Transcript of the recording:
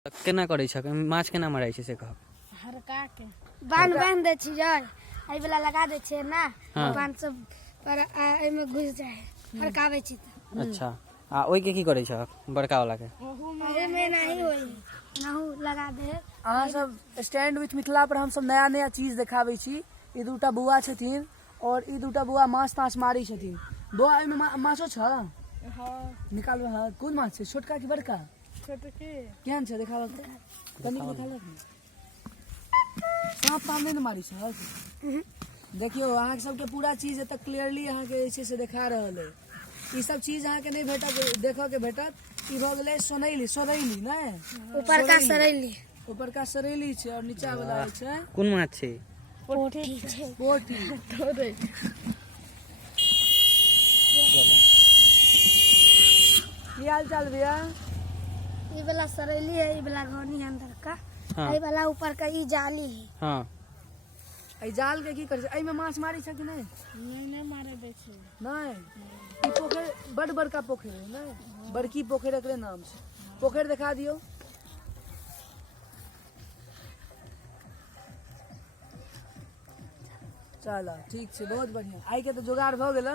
केना करै छ माछ केना मारै छै से कह। हरका के बांध दै छियै एहि वाला लगा दै छियै ना बांध सब पर एमे घुस जाय हरकावे छी। अच्छा आ ओइ के की करै छ बड़का वाला के एमे नहीं होई नहु लगा दे। अहाँ सब स्टैंड विथ मिथिला पर हम सब नया नया चीज देखाबै छी। ई दूटा बुआ छथिन और ई दूटा बुआ माछ ताछ मारै छथिन। बुआ एमे माछो छ? हां निकालबे। हां कोन माछ छै छोटका की बड़का? छोटके केहन छै देखाबऽ त कनी देखालक ने। सांप ताम नहीं न मारी छ? देखियो अहाँ सबके पूरा चीज एतऽ क्लियरली अहाँ के जे छै से देखा रहल है। ई सब चीज अहाँ के नहीं भेटत देखो के भेटत। ई भ गेलै सोनैली नै ऊपर का सरैली छै और नीचा वाला छै कोन माछ छै? पोठी छै पोठी। की हाल चाल भैया? ई वाला सरैली है ई वाला घोनी अंदर का एहि वाला ऊपर का ई जाली है। हां एहि जाल के की करे छै? एहि में माछ मारी छै कि नहीं? नहीं मारे दै छै नहीं। ई पोखर बड़ बड़का पोखर है ना बड़की पोखर एकरे नाम छै। पोखर दिखा दियो। चलो ठीक छै बहुत बढ़िया। आई के तो जुगाड़ भ गेल।